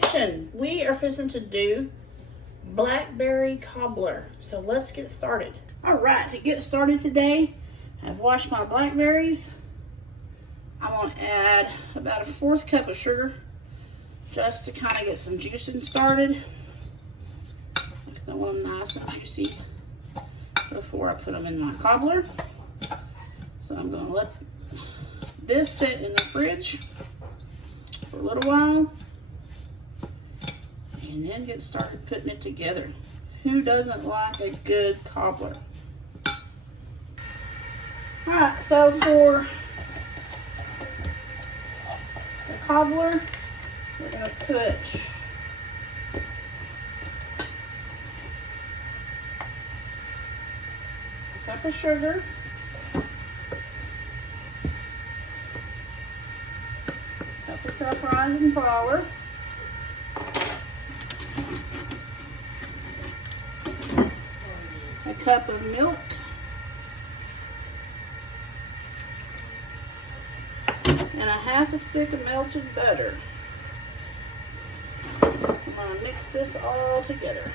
kitchen. We are fixing to do blackberry cobbler. So let's get started. All right, to get started today, I've washed my blackberries. I'm gonna add about a 1/4 cup of sugar just to kind of get some juicing started. I want them nice and juicy before I put them in my cobbler. So I'm gonna let this sit in the fridge for a little while and then get started putting it together. Who doesn't like a good cobbler? All right, so for the cobbler, we're gonna put a cup of sugar, a cup of self-rising flour, a cup of milk, and a 1/2 stick of melted butter. I'm going to mix this all together.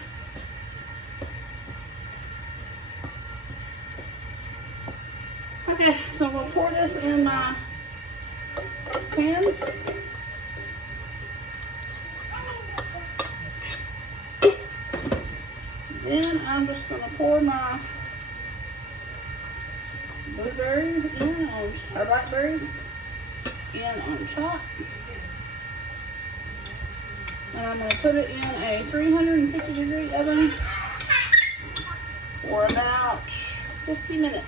Okay, so I'm going to pour this in my pan. Then I'm just going to pour my blueberries in on, or blackberries in on top. And I'm going to put it in a 350-degree oven for about 50 minutes.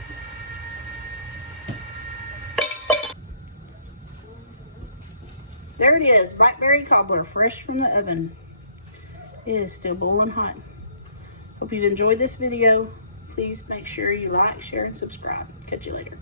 There it is, blackberry cobbler, fresh from the oven. It is still boiling hot. Hope you've enjoyed this video. Please make sure you like, share, and subscribe. Catch you later.